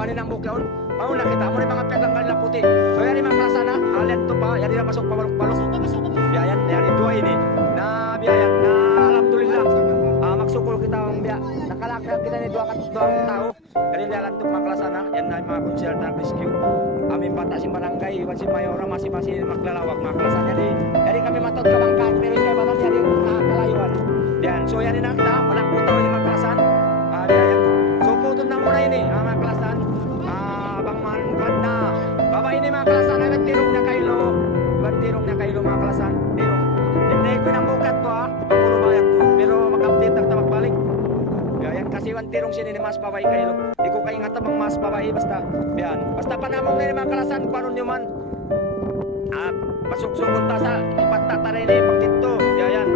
kuhanin ang bukyaon. Paano nakita mo rin mga piyag lang puti. So yan yung mga klasa na, alin to pa, yan yung masok pabalok-balok. Biyayan, yan yung dua ini. Na biyayan, na alhamdulillah. Magsukol kita ang biya. Nakalakad kita ni dua tao. Kaya yan to mga klasa na, yan na yung mga consultant na rescue. Aming bata si barangay, iwan si Mayora, masih maglalawak mga klasa niya di. Yan kami matod kabangkat, pero yung kabanan yan yung nakalayuan. Yan, so yan yung nakita, malakutaw yung mga klasan. Biyayan. So putol na muna ini, mga klasan. Abang manfad na. Baba ini mga klasan, ay tirong na kailo. Iwan tirong na kailo mga klasan. Tirong. Hindi ko nang bukat to puro bayak to. Pero mag-update na magbalik. Yan kasi iwan tirong sini ni mas babay kailo. Di ko kayo nga tabang mas babay basta. Yan. Basta panamong na yung mga klasan, paano nyo man. Pasok-sukol ta sa ipatataray na yung pagdito. Yan.